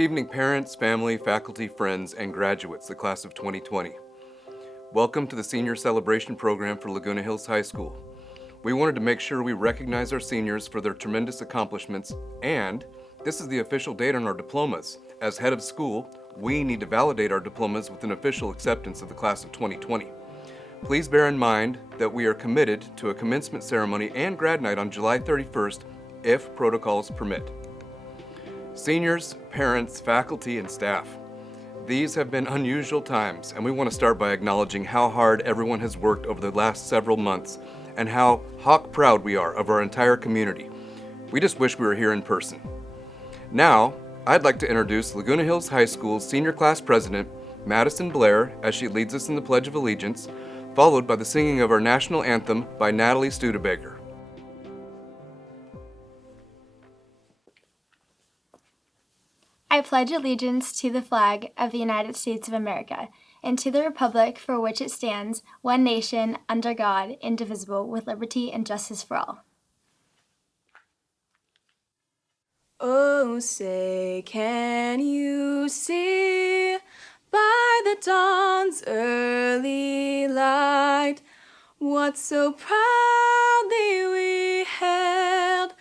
evening, parents, family, faculty, friends, and graduates, the class of 2020. Welcome to the Senior Celebration Program for Laguna Hills High School. We wanted to make sure we recognize our seniors for their tremendous accomplishments, and this is the official date on our diplomas. As head of school, we need to validate our diplomas with an official acceptance of the class of 2020. Please bear in mind that we are committed to a commencement ceremony and grad night on July 31st if protocols permit. Seniors, parents, faculty, and staff. These have been unusual times, and we want to start by acknowledging how hard everyone has worked over the last several months and how hawk proud we are of our entire community. We just wish we were here in person. Now, I'd like to introduce Laguna Hills High School's senior class president, Madison Blair, as she leads us in the Pledge of Allegiance, followed by the singing of our national anthem by Natalie Studebaker. I pledge allegiance to the flag of the United States of America and to the republic for which it stands, one nation, under God, indivisible, with liberty and justice for all. Oh, say, can you see by the dawn's early light what so proudly we hailed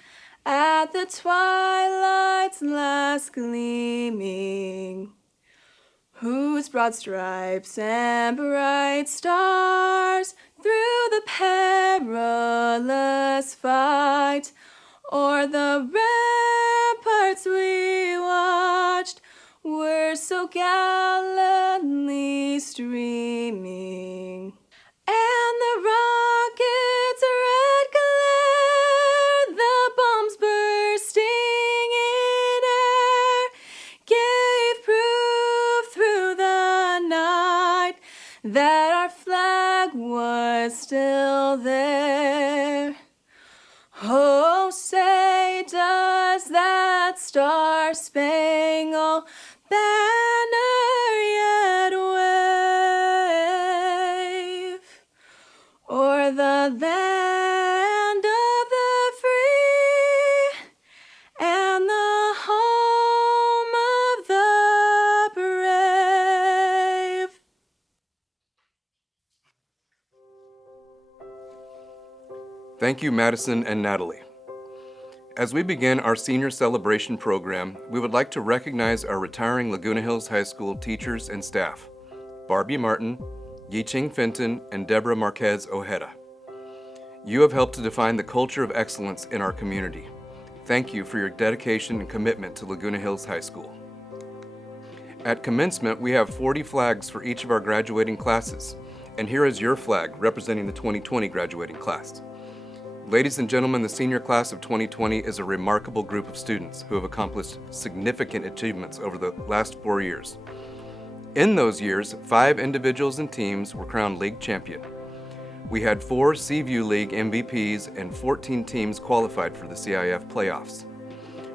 at the twilight's last gleaming, whose broad stripes and bright stars through the perilous fight o'er the ramparts we watched were so gallantly streaming. And the rocket's red glare, the bombs bursting in air, gave proof through the night that our flag was still there. Oh, say, does that star-spangled banner yet wave o'er the land of the free and the home of the brave? Thank you, Madison and Natalie. As we begin our senior celebration program, we would like to recognize our retiring Laguna Hills High School teachers and staff, Barbie Martin, Yiching Fenton, and Deborah Marquez Ojeda. You have helped to define the culture of excellence in our community. Thank you for your dedication and commitment to Laguna Hills High School. At commencement, we have 40 flags for each of our graduating classes, and here is your flag representing the 2020 graduating class. Ladies and gentlemen, the senior class of 2020 is a remarkable group of students who have accomplished significant achievements over the last 4 years. In those years, 5 individuals and teams were crowned league champion. We had 4 Seaview League MVPs and 14 teams qualified for the CIF playoffs.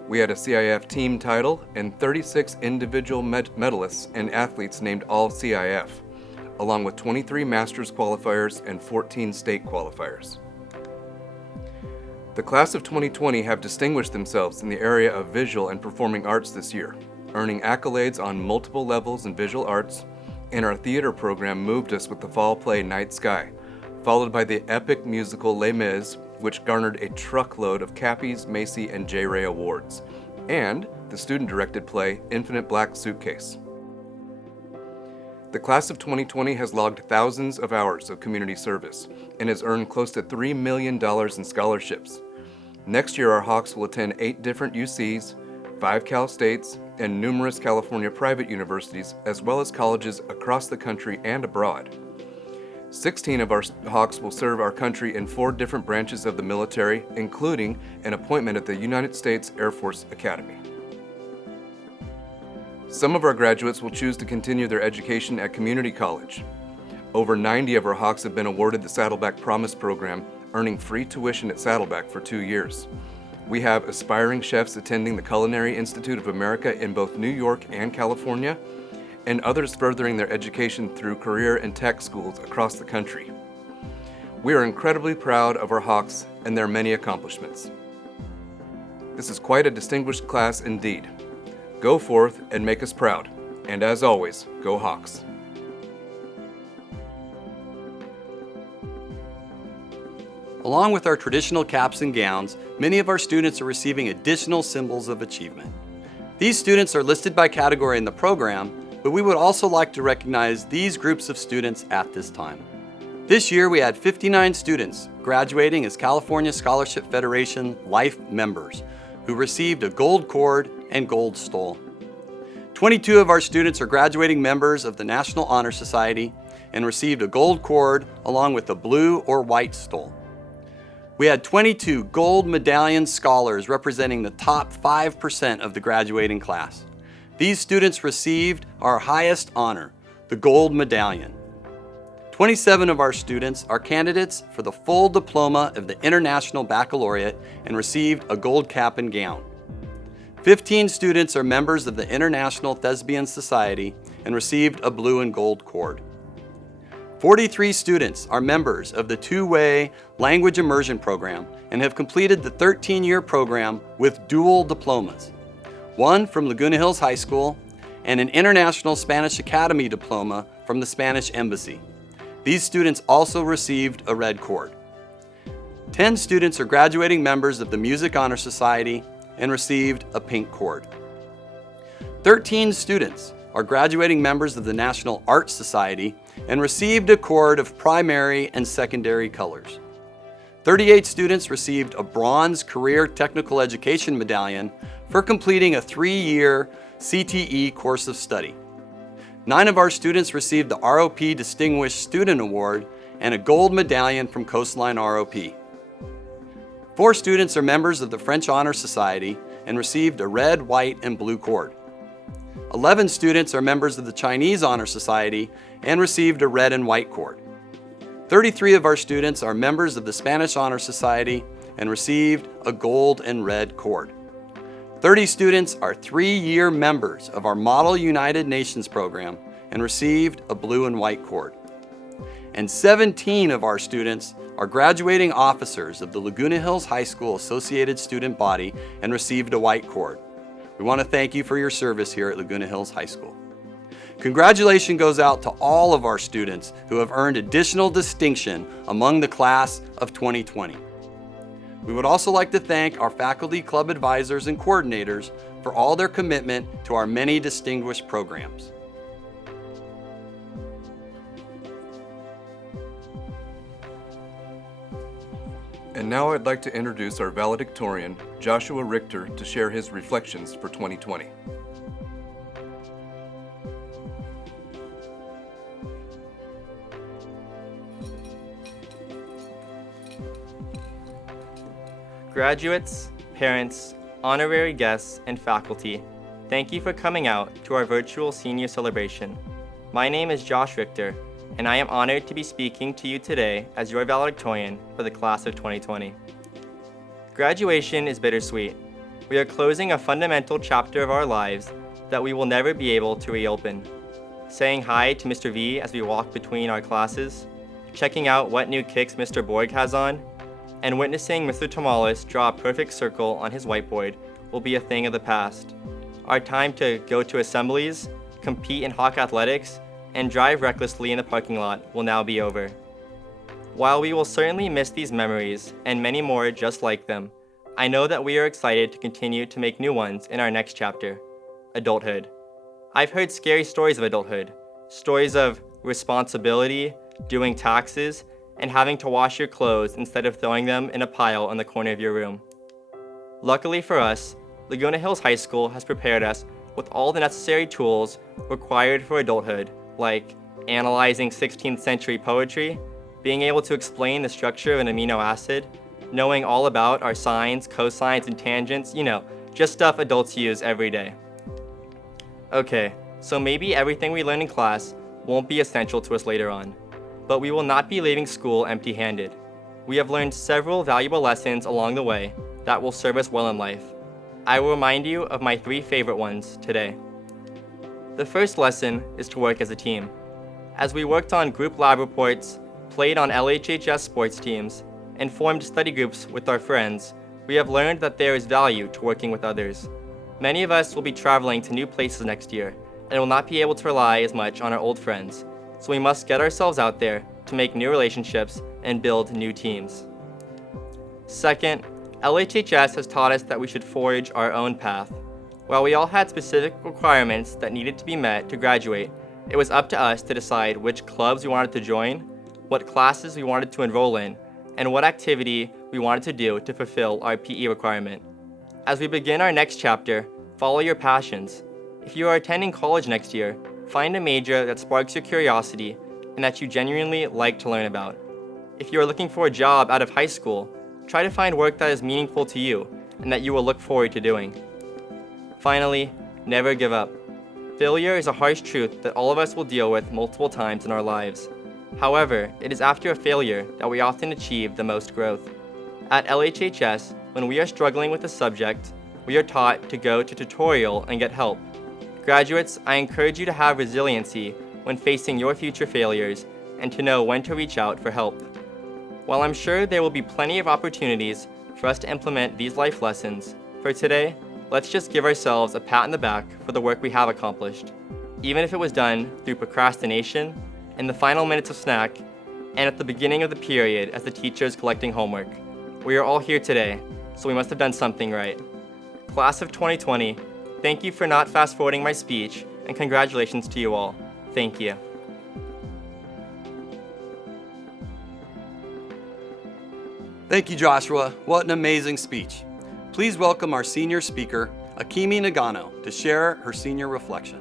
We had a CIF team title and 36 individual medalists and athletes named All CIF, along with 23 Masters qualifiers and 14 state qualifiers. The class of 2020 have distinguished themselves in the area of visual and performing arts this year, earning accolades on multiple levels in visual arts, and our theater program moved us with the fall play Night Sky, followed by the epic musical Les Mis, which garnered a truckload of Cappies, Macy, and J. Ray awards, and the student-directed play Infinite Black Suitcase. The class of 2020 has logged thousands of hours of community service and has earned close to $3 million in scholarships. Next year, our Hawks will attend 8 different UCs, 5 Cal States, and numerous California private universities, as well as colleges across the country and abroad. 16 of our Hawks will serve our country in 4 different branches of the military, including an appointment at the United States Air Force Academy. Some of our graduates will choose to continue their education at community college. Over 90 of our Hawks have been awarded the Saddleback Promise program, earning free tuition at Saddleback for 2 years. We have aspiring chefs attending the Culinary Institute of America in both New York and California, and others furthering their education through career and tech schools across the country. We are incredibly proud of our Hawks and their many accomplishments. This is quite a distinguished class indeed. Go forth and make us proud. And as always, go Hawks. Along with our traditional caps and gowns, many of our students are receiving additional symbols of achievement. These students are listed by category in the program, but we would also like to recognize these groups of students at this time. This year we had 59 students graduating as California Scholarship Federation Life members who received a gold cord and gold stole. 22 of our students are graduating members of the National Honor Society and received a gold cord along with a blue or white stole. We had 22 gold medallion scholars representing the top 5% of the graduating class. These students received our highest honor, the gold medallion. 27 of our students are candidates for the full diploma of the International Baccalaureate and received a gold cap and gown. 15 students are members of the International Thespian Society and received a blue and gold cord. 43 students are members of the two-way language immersion program and have completed the 13-year program with dual diplomas, one from Laguna Hills High School and an International Spanish Academy diploma from the Spanish Embassy. These students also received a red cord. 10 students are graduating members of the Music Honor Society and received a pink cord. 13 students are graduating members of the National Art Society and received a cord of primary and secondary colors. 38 students received a bronze Career Technical Education medallion for completing a 3-year CTE course of study. 9 of our students received the ROP Distinguished Student Award and a gold medallion from Coastline ROP. 4 students are members of the French Honor Society and received a red, white, and blue cord. 11 students are members of the Chinese Honor Society and received a red and white cord. 33 of our students are members of the Spanish Honor Society and received a gold and red cord. 30 students are 3-year members of our Model United Nations program and received a blue and white cord. And 17 of our students are graduating officers of the Laguna Hills High School Associated Student Body and received a white cord. We want to thank you for your service here at Laguna Hills High School. Congratulations goes out to all of our students who have earned additional distinction among the class of 2020. We would also like to thank our faculty, club advisors, and coordinators for all their commitment to our many distinguished programs. And now I'd like to introduce our valedictorian, Joshua Richter, to share his reflections for 2020. Graduates, parents, honorary guests, and faculty, thank you for coming out to our virtual senior celebration. My name is Josh Richter, and I am honored to be speaking to you today as your valedictorian for the class of 2020. Graduation is bittersweet. We are closing a fundamental chapter of our lives that we will never be able to reopen. Saying hi to Mr. V as we walk between our classes, checking out what new kicks Mr. Borg has on, and witnessing Mr. Tomales draw a perfect circle on his whiteboard will be a thing of the past. Our time to go to assemblies, compete in Hawk athletics, and drive recklessly in the parking lot will now be over. While we will certainly miss these memories and many more just like them, I know that we are excited to continue to make new ones in our next chapter, adulthood. I've heard scary stories of adulthood, stories of responsibility, doing taxes, and having to wash your clothes instead of throwing them in a pile in the corner of your room. Luckily for us, Laguna Hills High School has prepared us with all the necessary tools required for adulthood, like analyzing 16th century poetry, being able to explain the structure of an amino acid, knowing all about our sines, cosines, and tangents, just stuff adults use every day. Okay, so maybe everything we learn in class won't be essential to us later on, but we will not be leaving school empty-handed. We have learned several valuable lessons along the way that will serve us well in life. I will remind you of my 3 favorite ones today. The first lesson is to work as a team. As we worked on group lab reports, played on LHHS sports teams, and formed study groups with our friends, we have learned that there is value to working with others. Many of us will be traveling to new places next year and will not be able to rely as much on our old friends, so we must get ourselves out there to make new relationships and build new teams. Second, LHHS has taught us that we should forge our own path. While we all had specific requirements that needed to be met to graduate, it was up to us to decide which clubs we wanted to join, what classes we wanted to enroll in, and what activity we wanted to do to fulfill our PE requirement. As we begin our next chapter, follow your passions. If you are attending college next year, find a major that sparks your curiosity and that you genuinely like to learn about. If you are looking for a job out of high school, try to find work that is meaningful to you and that you will look forward to doing. Finally, never give up. Failure is a harsh truth that all of us will deal with multiple times in our lives. However, it is after a failure that we often achieve the most growth. At LHHS, when we are struggling with a subject, we are taught to go to tutorial and get help. Graduates, I encourage you to have resiliency when facing your future failures and to know when to reach out for help. While I'm sure there will be plenty of opportunities for us to implement these life lessons, for today, let's just give ourselves a pat on the back for the work we have accomplished, even if it was done through procrastination, in the final minutes of snack, and at the beginning of the period as the teacher is collecting homework. We are all here today, so we must have done something right. Class of 2020, thank you for not fast-forwarding my speech, and congratulations to you all. Thank you. Thank you, Joshua. What an amazing speech. Please welcome our senior speaker, Akimi Nagano, to share her senior reflection.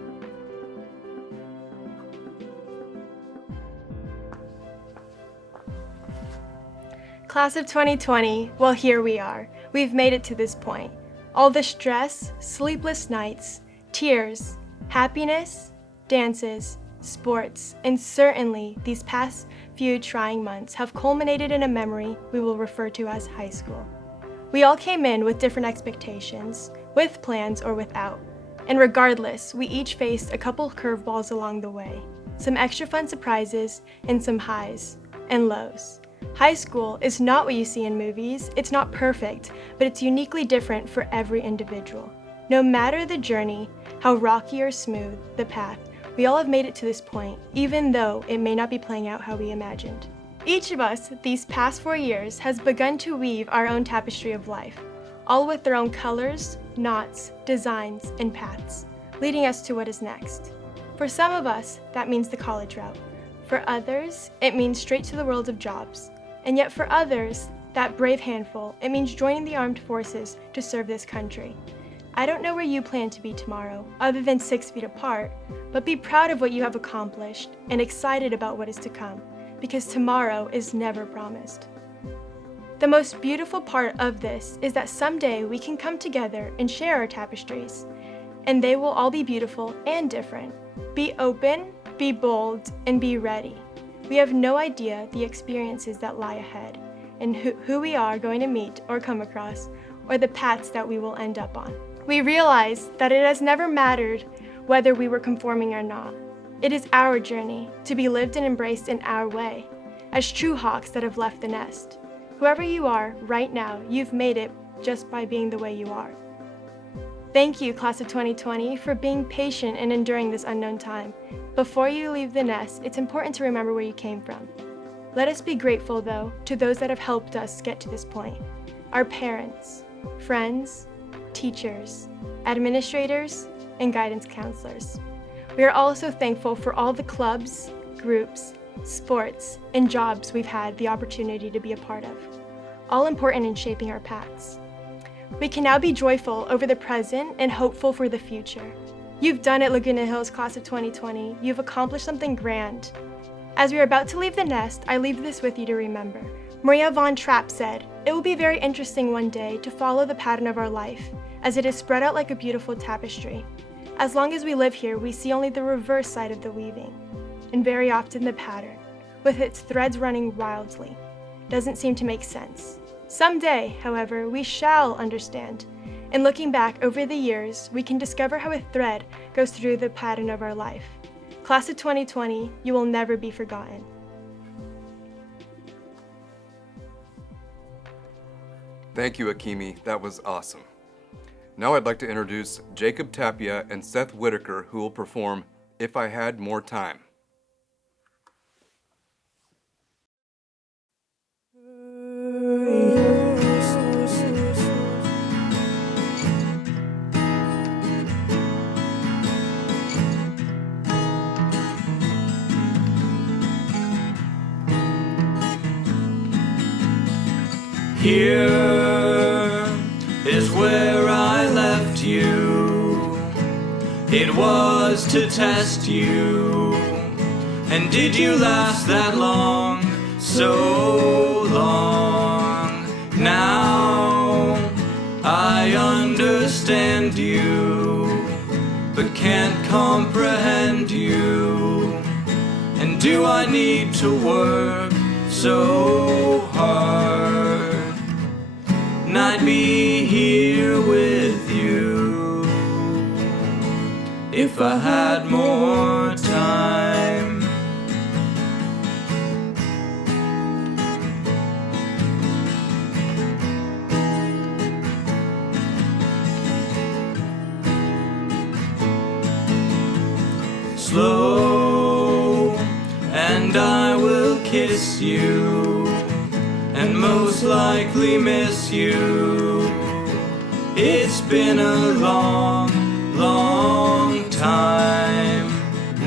Class of 2020, well, here we are. We've made it to this point. All the stress, sleepless nights, tears, happiness, dances, sports, and certainly these past few trying months have culminated in a memory we will refer to as high school. We all came in with different expectations, with plans or without. And regardless, we each faced a couple curveballs along the way, some extra fun surprises, and some highs and lows. High school is not what you see in movies. It's not perfect, but it's uniquely different for every individual. No matter the journey, how rocky or smooth the path, we all have made it to this point, even though it may not be playing out how we imagined. Each of us, these past 4 years, has begun to weave our own tapestry of life, all with their own colors, knots, designs, and paths, leading us to what is next. For some of us, that means the college route. For others, it means straight to the world of jobs. And yet for others, that brave handful, it means joining the armed forces to serve this country. I don't know where you plan to be tomorrow, other than 6 feet apart, but be proud of what you have accomplished and excited about what is to come, because tomorrow is never promised. The most beautiful part of this is that someday we can come together and share our tapestries, and they will all be beautiful and different. Be open, be bold, and be ready. We have no idea the experiences that lie ahead, and who we are going to meet or come across, or the paths that we will end up on. We realize that it has never mattered whether we were conforming or not. It is our journey to be lived and embraced in our way, as true hawks that have left the nest. Whoever you are right now, you've made it just by being the way you are. Thank you, Class of 2020, for being patient and enduring this unknown time. Before you leave the nest, it's important to remember where you came from. Let us be grateful, though, to those that have helped us get to this point. Our parents, friends, teachers, administrators, and guidance counselors. We are also thankful for all the clubs, groups, sports, and jobs we've had the opportunity to be a part of, all important in shaping our paths. We can now be joyful over the present and hopeful for the future. You've done it, Laguna Hills Class of 2020. You've accomplished something grand. As we are about to leave the nest, I leave this with you to remember. Maria von Trapp said, "It will be very interesting one day to follow the pattern of our life, as it is spread out like a beautiful tapestry. As long as we live here, we see only the reverse side of the weaving, and very often the pattern, with its threads running wildly, doesn't seem to make sense. Someday, however, we shall understand, and looking back over the years, we can discover how a thread goes through the pattern of our life. Class of 2020, you will never be forgotten." Thank you, Akimi. That was awesome. Now I'd like to introduce Jacob Tapia and Seth Whitaker, who will perform If I Had More Time. Here is where I left you. It was to test you. And did you last that long? So long. Now I understand you, but can't comprehend you. And do I need to work so hard? And I'd be here with you if I had more time. Slow, and I will kiss you, and most likely miss you. It's been a long, long time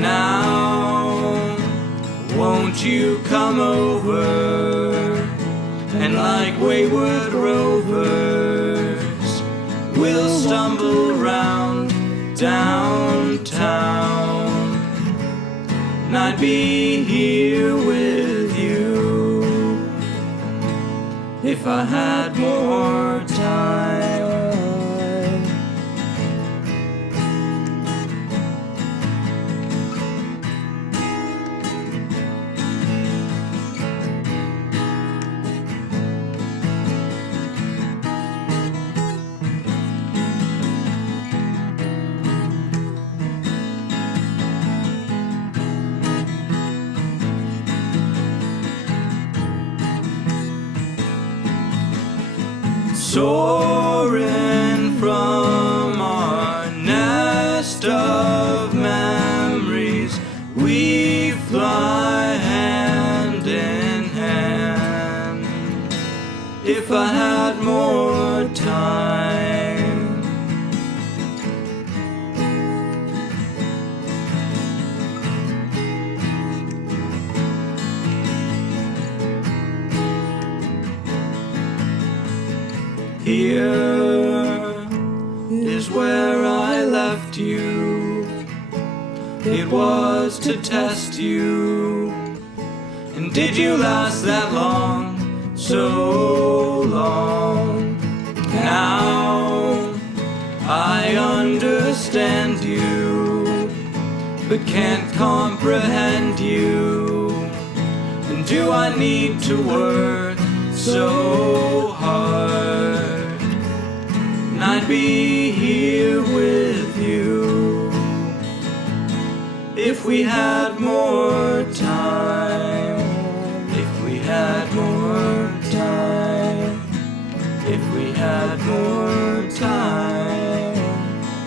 now. Won't you come over, and like wayward rovers, we'll stumble round downtown. And I'd be here with you if I had more time. Soaring from our nest of memories, we fly hand in hand. If I had more time, here is where I left you. It was to test you. And did you last that long? So long. Now I understand you, but can't comprehend you. And do I need to work so hard? And I'd be here with you if we had more time. If we had more time. If we had more time.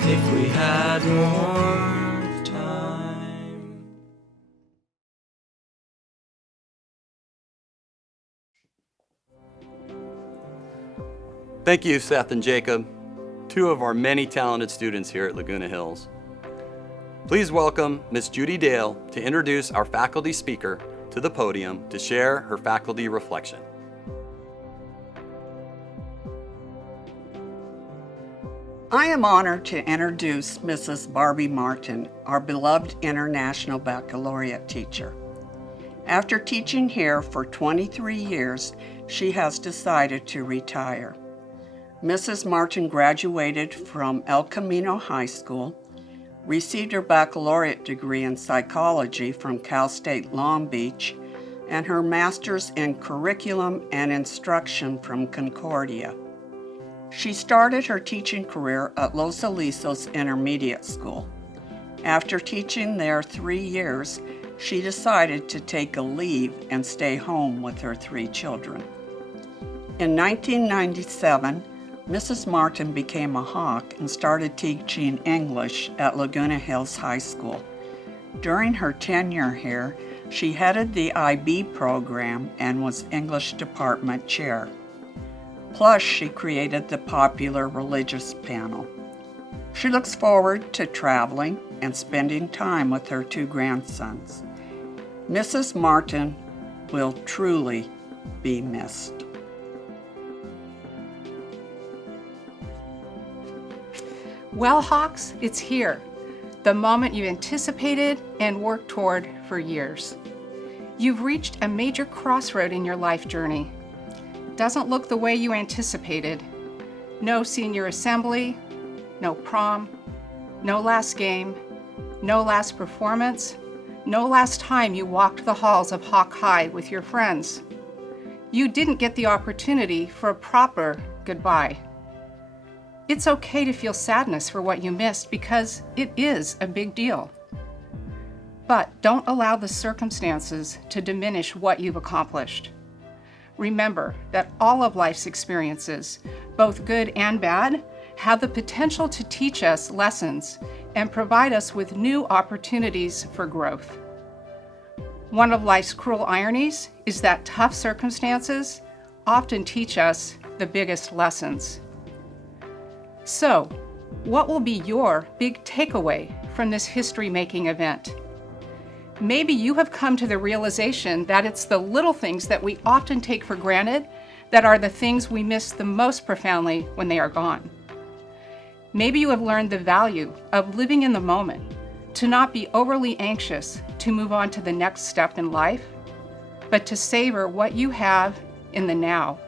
If we had more time. Thank you, Seth and Jacob, two of our many talented students here at Laguna Hills. Please welcome Ms. Judy Dale to introduce our faculty speaker to the podium to share her faculty reflection. I am honored to introduce Mrs. Barbie Martin, our beloved International Baccalaureate teacher. After teaching here for 23 years, she has decided to retire. Mrs. Martin graduated from El Camino High School, received her baccalaureate degree in psychology from Cal State Long Beach, and her master's in curriculum and instruction from Concordia. She started her teaching career at Los Alisos Intermediate School. After teaching there 3 years, she decided to take a leave and stay home with her 3 children. In 1997, Mrs. Martin became a Hawk and started teaching English at Laguna Hills High School. During her tenure here, she headed the IB program and was English department chair. Plus, she created the popular religious panel. She looks forward to traveling and spending time with her 2 grandsons. Mrs. Martin will truly be missed. Well, Hawks, it's here. The moment you anticipated and worked toward for years. You've reached a major crossroad in your life journey. Doesn't look the way you anticipated. No senior assembly, no prom, no last game, no last performance, no last time you walked the halls of Hawk High with your friends. You didn't get the opportunity for a proper goodbye. It's okay to feel sadness for what you missed because it is a big deal. But don't allow the circumstances to diminish what you've accomplished. Remember that all of life's experiences, both good and bad, have the potential to teach us lessons and provide us with new opportunities for growth. One of life's cruel ironies is that tough circumstances often teach us the biggest lessons. So, what will be your big takeaway from this history-making event? Maybe you have come to the realization that it's the little things that we often take for granted that are the things we miss the most profoundly when they are gone. Maybe you have learned the value of living in the moment, to not be overly anxious to move on to the next step in life, but to savor what you have in the now.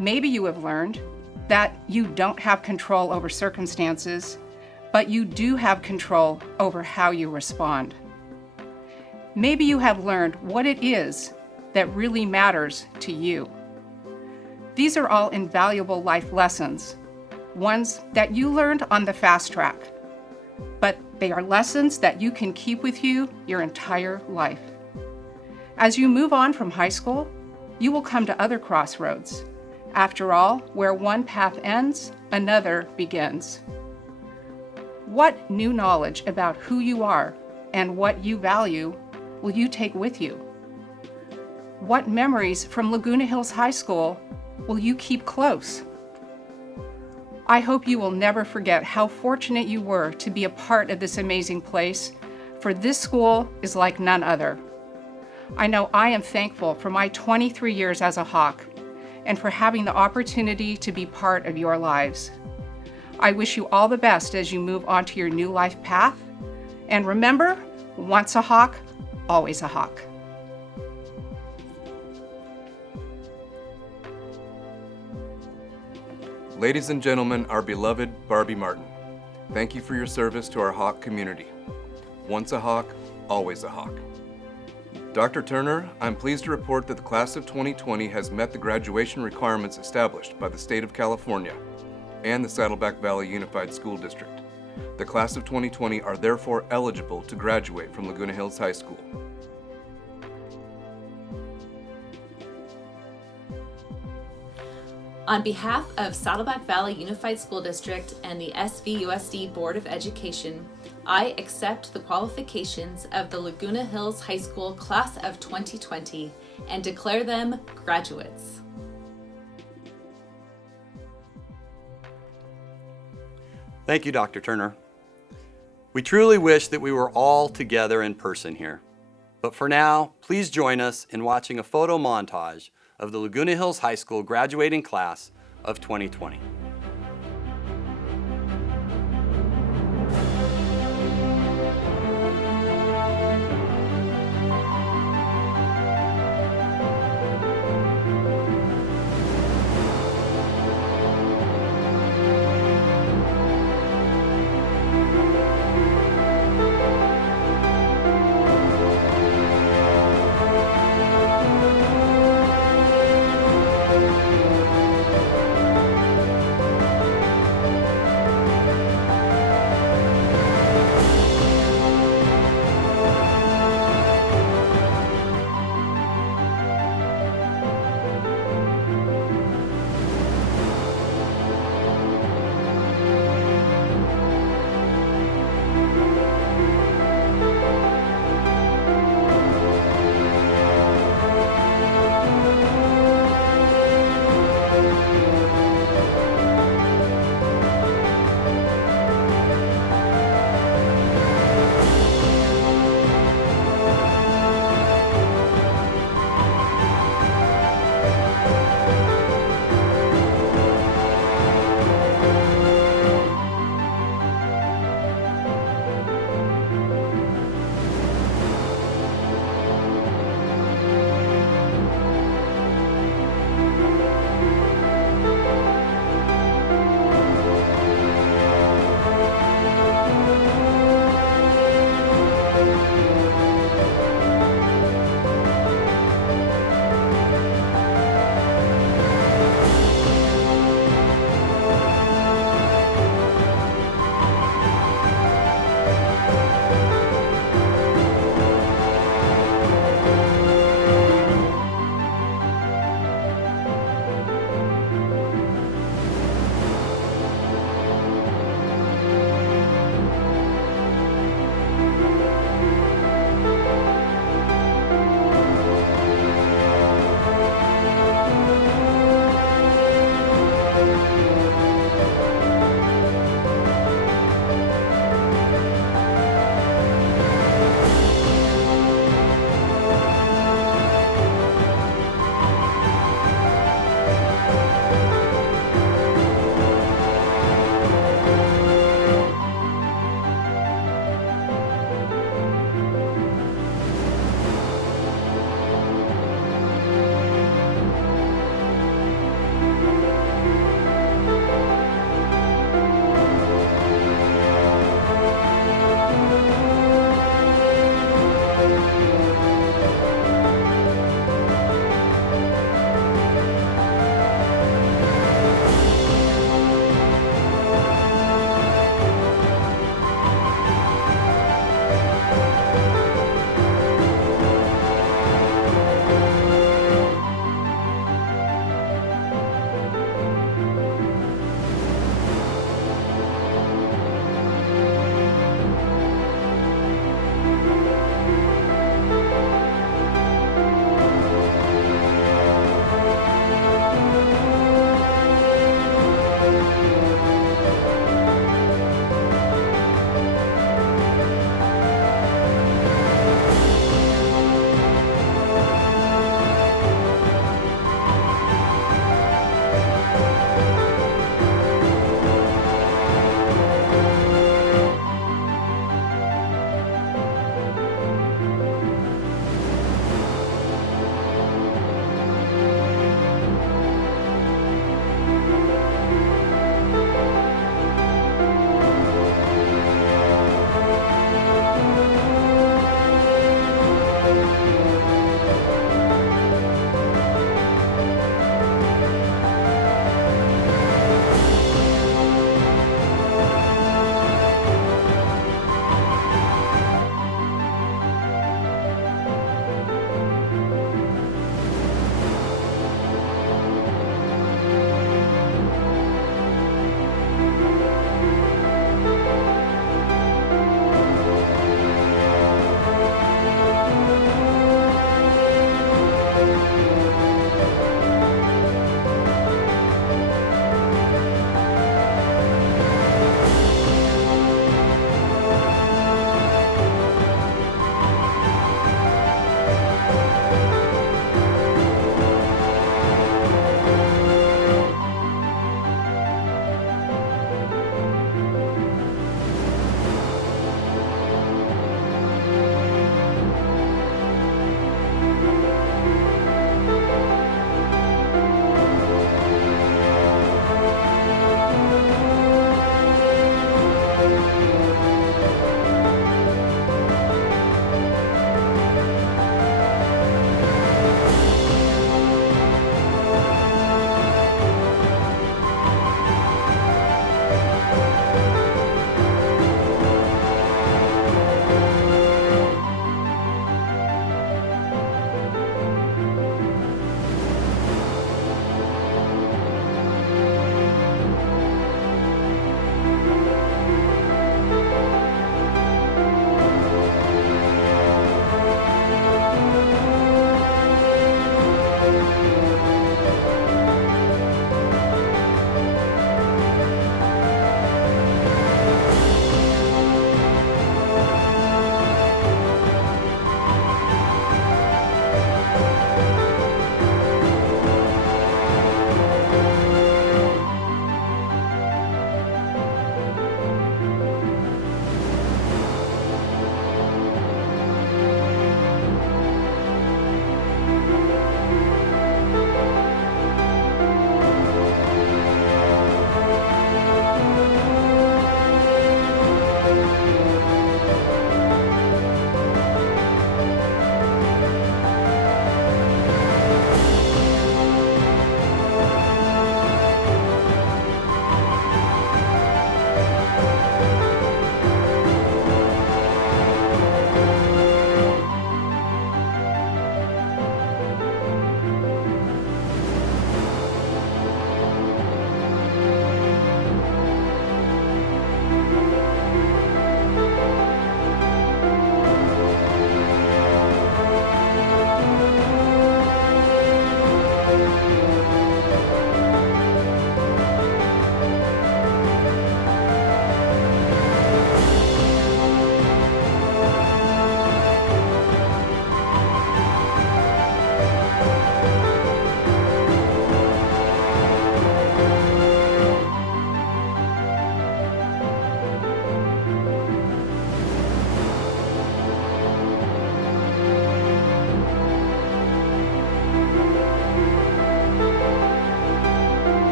Maybe you have learned that you don't have control over circumstances, but you do have control over how you respond. Maybe you have learned what it is that really matters to you. These are all invaluable life lessons, ones that you learned on the fast track, but they are lessons that you can keep with you your entire life. As you move on from high school, you will come to other crossroads. After all, where one path ends, another begins. What new knowledge about who you are and what you value will you take with you? What memories from Laguna Hills High School will you keep close? I hope you will never forget how fortunate you were to be a part of this amazing place, for this school is like none other. I know I am thankful for my 23 years as a Hawk and for having the opportunity to be part of your lives. I wish you all the best as you move on to your new life path. And remember, once a Hawk, always a Hawk. Ladies and gentlemen, our beloved Barbie Martin, thank you for your service to our Hawk community. Once a Hawk, always a Hawk. Dr. Turner, I'm pleased to report that the class of 2020 has met the graduation requirements established by the state of California and the Saddleback Valley Unified School District. The class of 2020 are therefore eligible to graduate from Laguna Hills High School. On behalf of Saddleback Valley Unified School District and the SVUSD Board of Education, I accept the qualifications of the Laguna Hills High School Class of 2020 and declare them graduates. Thank you, Dr. Turner. We truly wish that we were all together in person here. But for now, please join us in watching a photo montage of the Laguna Hills High School graduating class of 2020.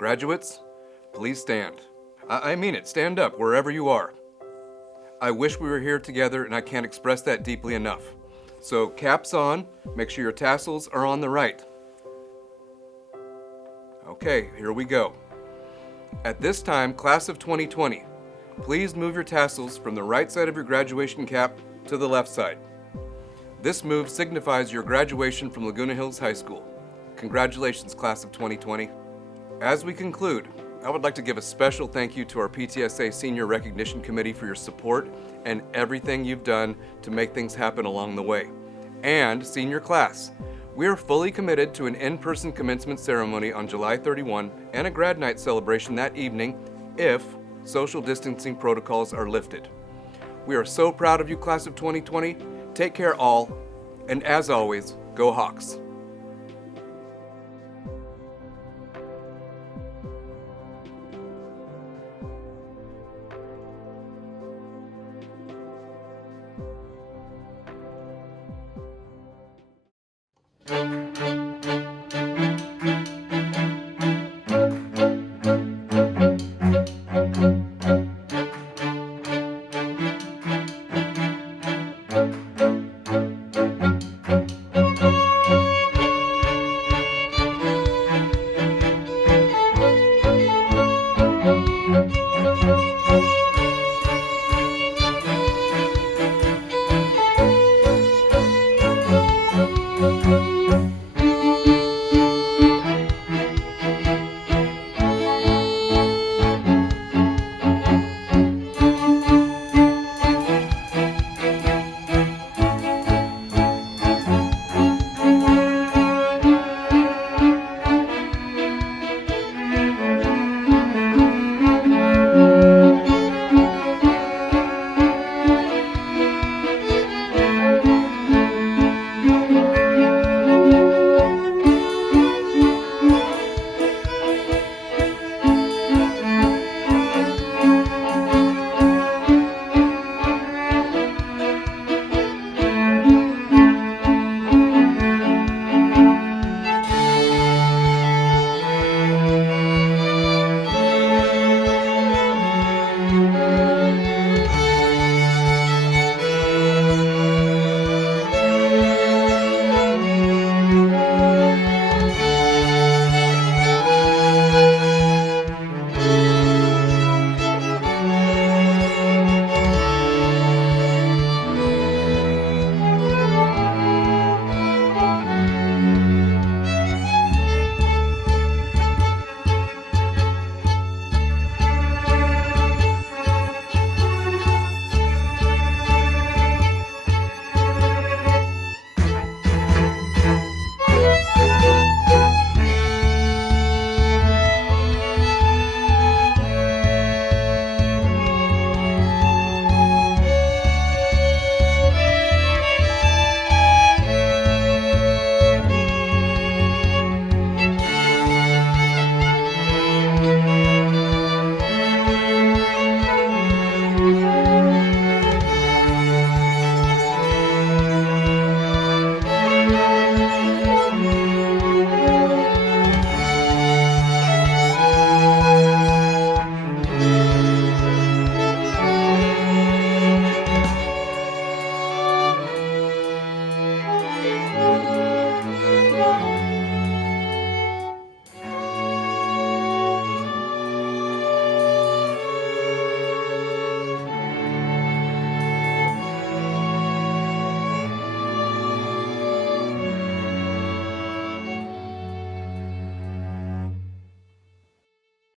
Graduates, please stand. I mean it, stand up wherever you are. I wish we were here together, and I can't express that deeply enough. So caps on, make sure your tassels are on the right. Okay, here we go. At this time, class of 2020, please move your tassels from the right side of your graduation cap to the left side. This move signifies your graduation from Laguna Hills High School. Congratulations, class of 2020. As we conclude, I would like to give a special thank you to our PTSA Senior Recognition Committee for your support and everything you've done to make things happen along the way. And senior class, we are fully committed to an in-person commencement ceremony on July 31 and a grad night celebration that evening if social distancing protocols are lifted. We are so proud of you, class of 2020. Take care all, and as always, go Hawks.